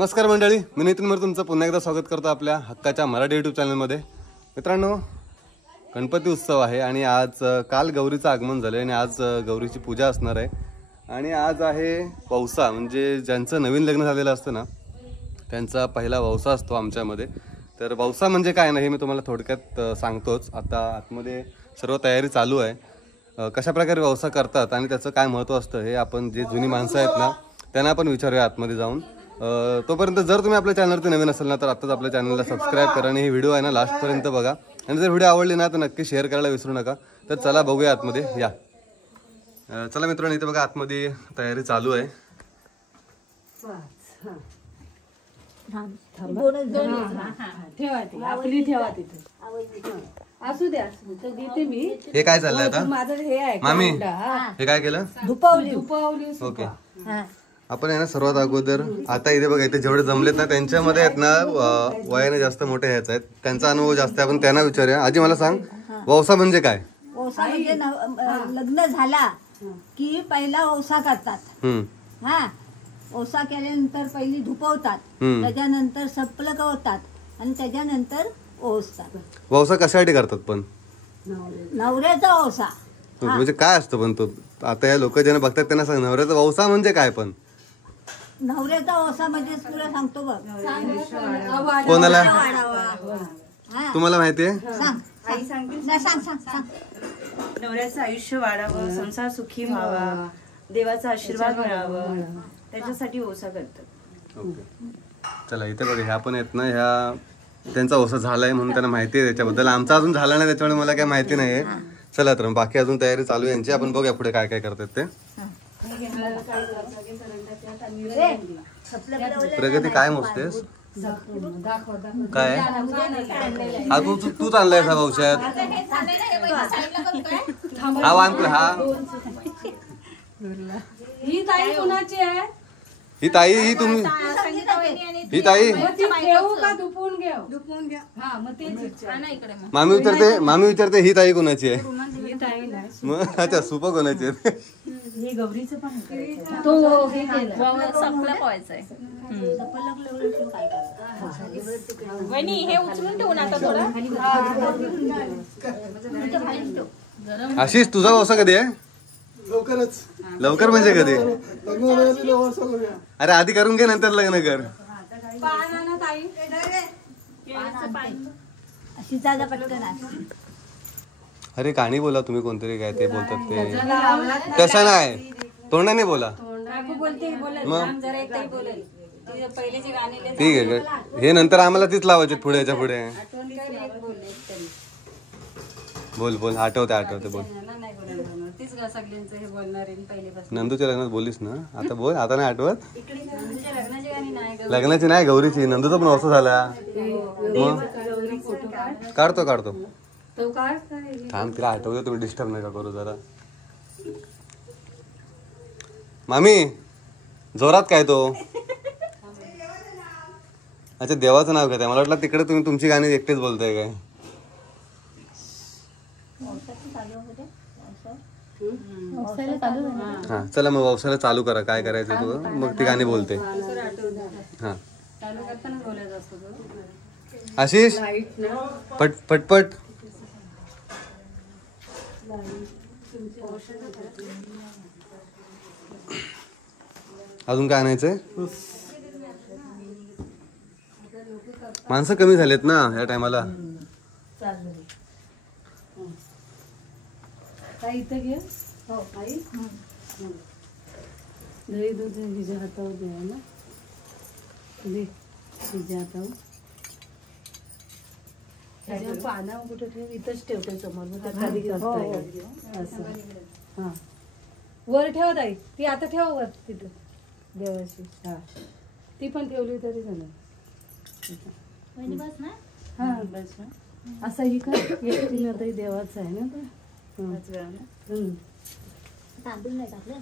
नमस्कार मंडळी, मी नितीन मोरे तुमचं पुन्हा एकदा स्वागत करतो आपल्या हक्काच्या मराठी यूट्यूब चॅनलमध्ये. मित्रांनो, गणपती उत्सव आहे आणि आज काल गौरीचं आगमन झालं आणि आज गौरीची पूजा असणार आहे. आणि आज आहे वौसा, म्हणजे ज्यांचं नवीन लग्न झालेलं असतं ना त्यांचा पहिला वौसा असतो आमच्यामध्ये. तर वौसा म्हणजे काय ना हे मी तुम्हाला थोडक्यात सांगतोच. आता आतमध्ये सर्व तयारी चालू आहे. कशाप्रकारे वौसा करतात आणि त्याचं काय महत्त्व असतं हे आपण जे जुनी माणसं आहेत ना त्यांना आपण विचारूया आतमध्ये जाऊन. तोपर्यंत जर तुम्ही आपल्या चॅनलवरती नवीन असेल ना तर आत्ताच आपल्या चॅनलला सबस्क्राईब करा आणि ही व्हिडिओ आहे ना लास्टपर्यंत बघा. आणि जर व्हिडिओ आवडली ना तर नक्की शेअर करायला विसरू नका. तर चला बघूया आतमध्ये या. चला मित्रांनो, इथे बघा आतमध्ये तयारी चालू आहे. हे काय चाललंय आता मामी? हे काय केलं? धुपावली. ओके, आपण आहे ना सर्वात अगोदर आता इथे बघा, इथे जेवढे जमलेत ना त्यांच्यामध्ये आहेत ना वयाने जास्त मोठे ह्याच आहेत, त्यांचा अनुभव जास्त आहे. आपण त्यांना विचारूया. आजी मला सांग, वौसा म्हणजे काय? वौसा म्हणजे लग्न झाला की पहिला वौसा करतात. हा, वौसा केल्यानंतर पहिली धुपवतात, त्याच्यानंतर सपलक होतात आणि त्याच्यानंतर ओसतात. वौसा कशासाठी करतात पण? नवऱ्याचा वौसा म्हणजे काय असतं पण तो? आता या लोक ज्यांना बघतात त्यांना सांग, नवऱ्याचा वौसा म्हणजे काय? पण नवऱ्याचा वौसा म्हणजे तुला सांगतो बघ. कोणाला? तुम्हाला माहितीये? आई सांगते. सांग सांग सांग. नवऱ्याचं आयुष्य वाढावं, संसार सुखी व्हावा, देवाचा आशीर्वाद मिळावा, त्याच्यासाठी ओसा करतात. ओके, चला इथे बघा, ह्या पण आहेत ना, ह्या त्यांचा ओसा झालाय म्हणून त्यांना माहिती आहे त्याच्याबद्दल. आमचा अजून झाला नाही त्याच्यामुळे मला काही माहिती नाहीये. चला तर बाकी अजून तयारी चालू आहे यांची. आपण बघूया पुढे काय काय करतात ते. प्रगती काय मोजतेस? काय हा तूच आणलाय का भविष्यात? हा वांक हा. ही ताई कुणाची आहे? ही ताई, ही तुम्ही, ही ताई घेऊ का धुपून घेऊ? धुपून घ्या. हा, मग तेच मामी विचारते ही ताई कोणाची आहे? ही ताई नाही. मग अच्छा, सुप कोणाची आहे? हे गौरीचं पण तो हे केलं सपला पोहायचंय. वहिनी हे उचलून ठेवून आता थोडं. आशिष, तुझा वौसा कधी आहे? लवकरच. लवकर म्हणजे कधी? अरे आधी करून घे, नंतर लग्न कर. अरे कहाणी बोला तुम्ही, कोणतरी काय ते बोलतात ते तसं नाही, तोंडाने बोला. मग ठीक आहे, हे नंतर आम्हाला तीच लावायचे पुढे, याच्या पुढे. बोल बोल, आठवते बोल. नंदूच्या लग्नात बोललीस ना, आता बोल. आता नाही आठवत? लग्नाची नाही, गौरीची. नंदूचा पण वौसा झाला. मग काढतो थांब, तिला आठवतो. तुम्ही डिस्टर्ब नका करू जरा. मामी जोरात काय तो? अच्छा, देवाचं नाव घेताय. मला वाटलं तिकडे तुम्ही तुमची गाणी एकटेच बोलताय काय. हा चला मग वौसाला चालू करा. काय करायचं तू, मग ती गाणी बोलते. हा आशिष, पटपट. अजून काय आणायचंय? माणसं कमी झालेत ना या टायमाला. इथं घे. दही दूध हिच्या हातावर द्या ना. दे हिच्या हातावर. पानावर कुठे ठेव? इथंच ठेवते समोर. मग त्या खाली असं. हा, वर ठेव ताई. ती आता ठेव वर तिथं देवाशी. हा, ती पण ठेवली तरी झालं. बस ना. हा बस. असं ही का एकटीनं ताई देवाचं आहे ना ते. तांदूळ नाही टाकलं.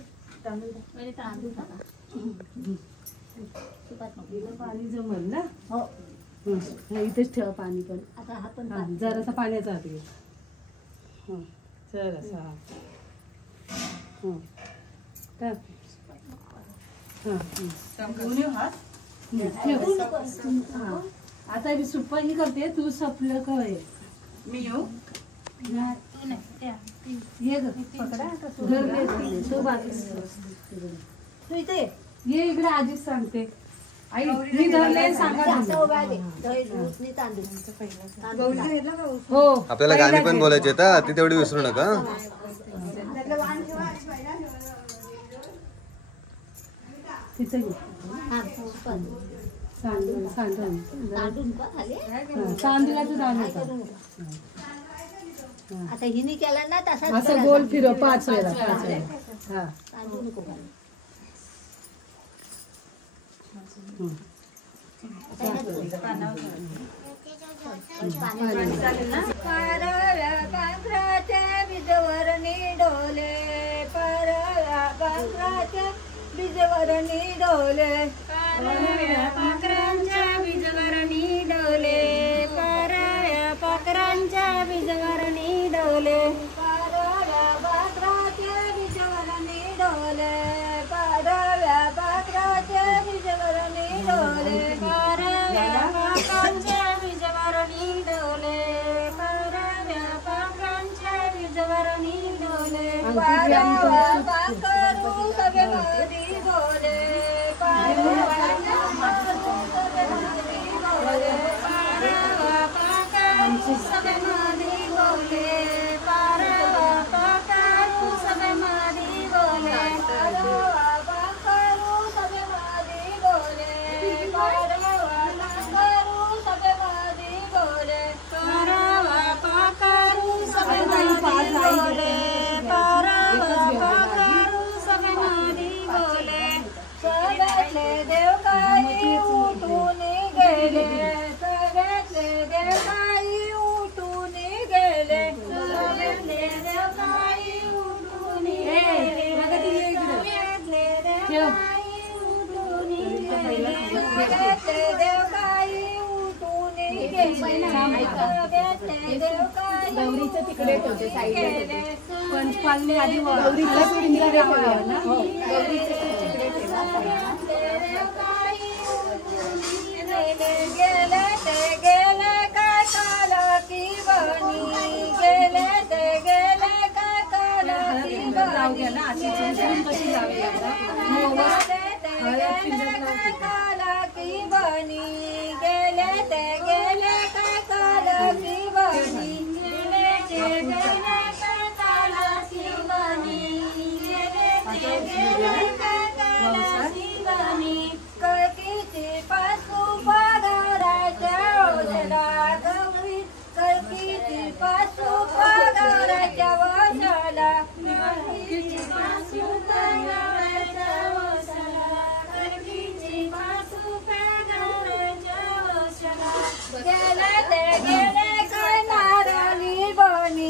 पाणी जमल ना. हो, इथेच ठेवा पाणी पण. आता हा पण जरासा पाण्याचा हात घे. जरासा. हा. आता मी सुप्पा ही करते, तू सपलं काय मी येऊ ये ग पकडा आता तू बाजू तू इथे ये इकडे आजीच सांगते. आई मी धरले सांगा हो. आपल्याला गाणी पण बोलायचे आहेत, ती तेवढी विसरू नका. तिथे तांदूळाचं दाण होतं. आता हिने केला ना तसा असं गोल फिरव 5 वेळा 5 वेळा. हा परव्या पांघराच्या बीजवर निडोले, परव्या पांघराच्या बीजवर निडोले, परव्या पांघरांच्या बीजवर निडोले, परव्या पांघरांच्या बीजवर निडोले, परव्या पांघराच्या बीजवर निडोले, परव्या पांघराच्या बीजवर निडोले, परव्या पांघरांच्या बीजवर निडोले, परव्या पांघरांच्या बीजवर निडोले, परव्या पांघरू सगळे मधी बोले, परव्या पांघरू सगळे मधी बोले, परव्या पांघरू सगळे मधी बोले, परव्या पांघरू सगळे मधी बोले, परव्या पांघरू सगळे मधी बोले, परव्या पांघरू सगळे मधी बोले, परव्या पांघरू सगळे मधी बोले, परव्या पांघरू सगळे मधी बोले, सगळ्यातले देव काही उठून गेले, सगळ्यातले देव काही उठून गेले, सगळ्यातले देव काही उठून गेले, सगळ्यातले देव काही उठून गेले, सगळ्यातले देव काही उठून गेले, सगळ्यातले देव काही गौरीचं तिकडे ठेवते साईडला गेले, पंचपालने आधी गौरीला तिकडे ठेवूया ना. गेले ते गेले काय काला की बनी, गेले ते गेले काय काला की बनी, गेले ते गेले काय काला की बनी, गेले ते गेले काय काला की बनी, गेले ते गेले काय काला की बनी, गेले ते गेले काय काला की बनी, कळकीची पासू पगाराच्या वशला गौरी, कळकीची पासू पगाराच्या वशला, कळकीची पासू पगाराच्या वशला, कळकीची पासू पगाराच्या वशला, गेले ते गेले काय नारळी बनी,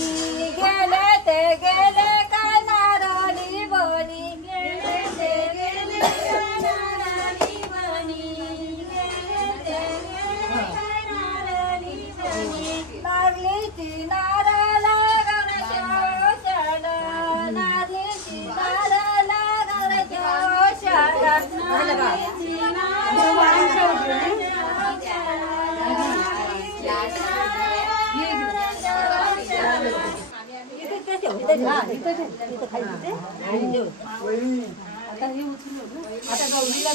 गेले ते गेले काय नारळी बनी, गेले ते गेले काय नारळी बनी, गेले ते गेले काय नारळी बनी, नारळीची नारळा गौराच्या वशाला, नारळीची नारळा गौराच्या वशाला, नारळीची नारळा गौराच्या वशाला. आता हे उचलू ना. आता गौरीला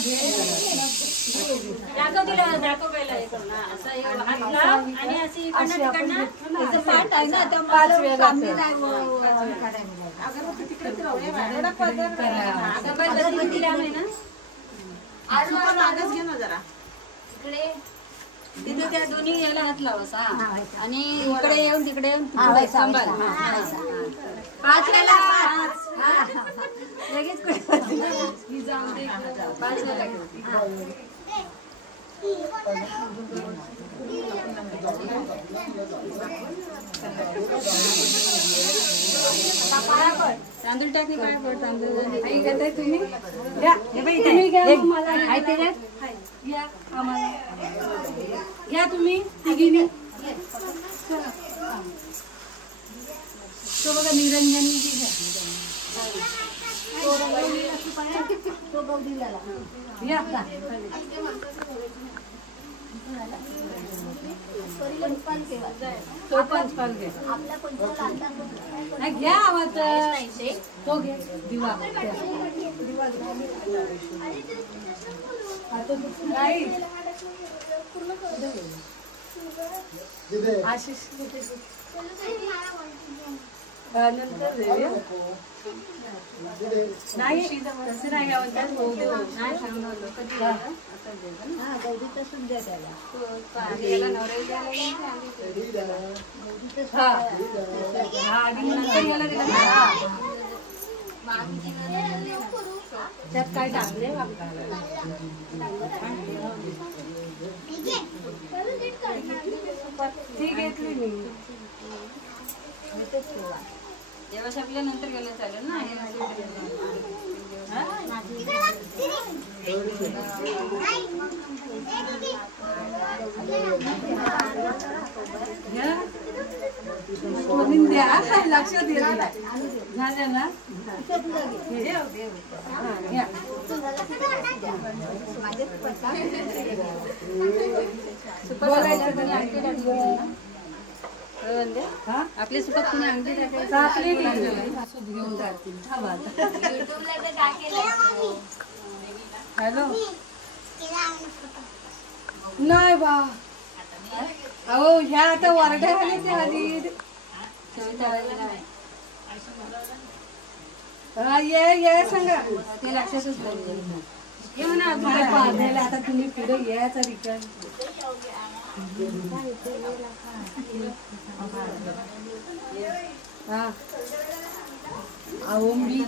दाखवायला हे करू ना. असं हे हात लाव आणि अशी इकडनं तिकडनं इथं पाठ आहे ना, तर मला सामने नाही अगरबत्ती लाव आहे ना. मागच घे ना जरा. इकडे तिथे त्या दोन्ही याला हात लावायचा आणि इकडे येऊन तिकडे येऊन सांभाळ. 5 वेळा 5 लगेच कुठे जाऊ दे. 5 वेळा तांदूळ टाकले पाय पड. तांदूळ तुम्ही घ्या मला घ्या आम्हाला घ्या तुम्ही तिघीने. तो बघा निरंजनी घ्या. तो गौरीला लाव. या पंचपाल ठेवा. तो पंचपाल घे. आपला पंचपाल आणला नाही घ्या आवाज तो घे दिवा नाही आशिष नंतर नाही तसं नाही आवडतात नाही सांगणार हा गौरीचं सुद्धा त्याला हा आधी नंतर याला दिला त्यात काय टाकले ठीक आहे देवाशी आपल्या नंतर गेलं चालेल ना. द्या लक्षात येत झालं ना. आपल्या सुपात कुणी अंगठी हॅलो नाही बा अहो ह्या आता वरड्या आले त्या आधी ये सांगा ते लक्षातच घेऊन आता तुम्ही पुढे यायचा रिकाम हा अहो मी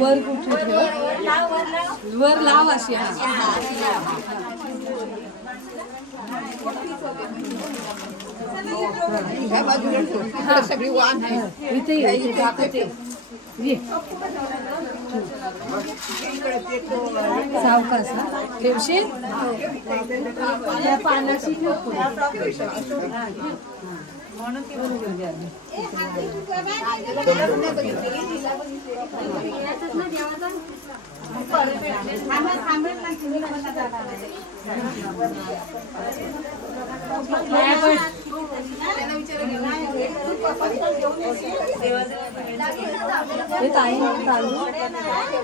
वर कुठे वर लाव अशी सगळी वाण इथे सावकाश ठेवशील पाण्याची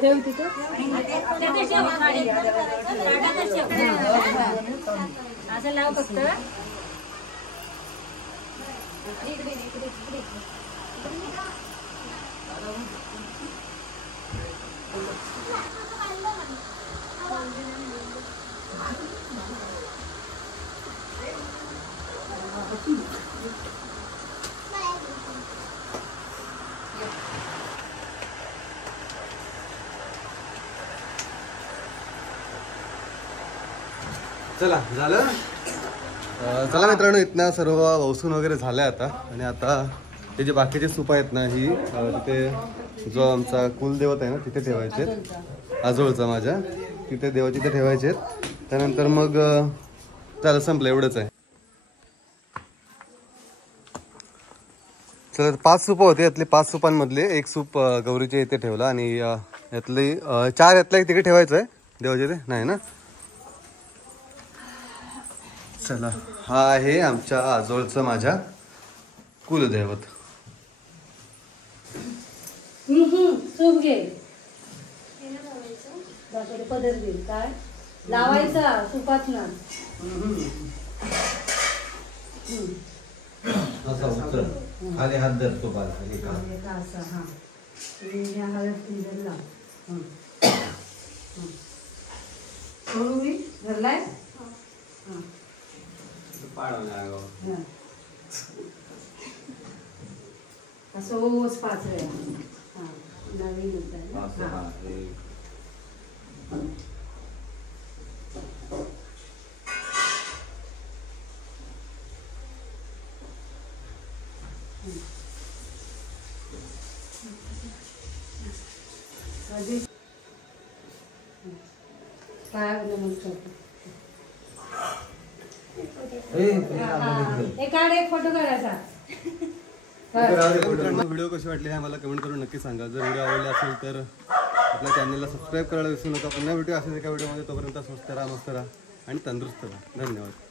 ठेव तिथं असं लाव फक्त. चला झालं. चला मित्रांनो इथनं सर्व वसून वगैरे झालं आता. आणि आता हे जे बाकीचे सूप आहेत ना ही तिथे जो आमचा कुलदेवत आहे ना तिथे ठेवायचे आहेत. आजोळचा माझ्या तिथे देवाचे तिथे ठेवायचे आहेत. त्यानंतर मग झालं संपलं एवढंच आहे. चला 5 सूप होते. यातले 5 सूपांमधले एक सूप गौरीच्या इथे ठेवला आणि यातले 4 यातला एक तिकडे ठेवायचं आहे देवाच्या इथे नाही ना. चला हा आहे आमच्या आजोळचं माझ्या कुलदैवत. सूप घे पदर दे काय लावायचा सुपात ना खाली हात धरतो धरलाय असं ओस 5 वेळा. हा नवीन होत आहे. एक फोटो काढायचा. व्हिडिओ कशी वाटली हे मला कमेंट करून नक्की सांगा. जर व्हिडिओ आवडला असेल तर आपल्या चॅनलला सबस्क्राईब करायला विसरू नका. पुन्हा व्हिडिओ असेल एका व्हिडिओमध्ये. तोपर्यंत स्वस्त राहा, मस्त राहा आणि तंदुरुस्त राहा. धन्यवाद.